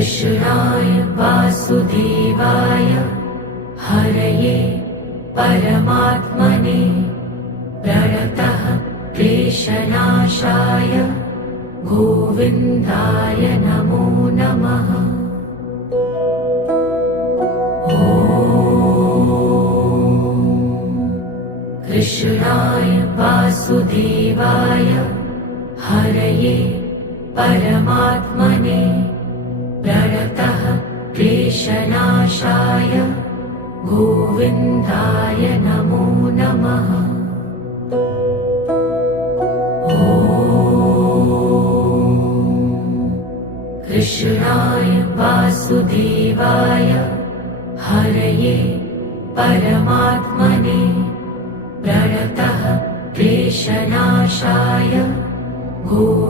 कृष्णाय वासुदेवाय हरये परमात्मने प्रणतः क्लेशनाशाय गोविन्दाय नमो नमः। कृष्णाय वासुदेवाय हरये परमात्मने प्रणतः क्लेशनाशाय गोविन्दाय नमो नमः। कृष्णाय वासुदेवाय हरये परमात्मने प्रणतः क्लेशनाशाय